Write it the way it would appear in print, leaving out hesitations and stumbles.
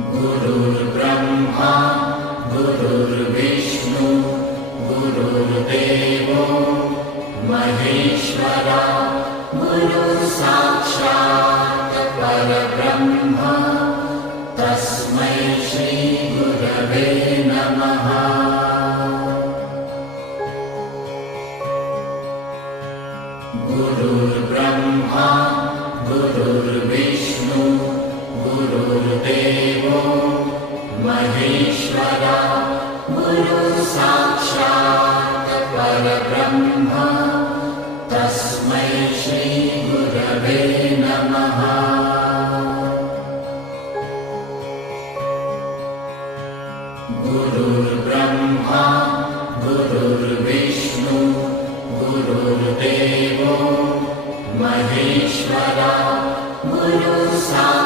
गुरुर्ब्रह्मा गुरुर्विष्णु गुरुर्देवो महेश्वरा गुरुसाक्षात् परब्रह्म तस्मै श्री गुरवे नमः। गुरुर्ब्रह्मा गुरुर्विष्णु गुरुर्देवो महेश्वरा गुरुसाक्षात् परब्रह्म तस्मै श्री गुरवे नमः। गुरुर्ब्रह्मा गुरुर्विष्णु गुरुर्देवो महेश्वरा गुरुसाक्षात्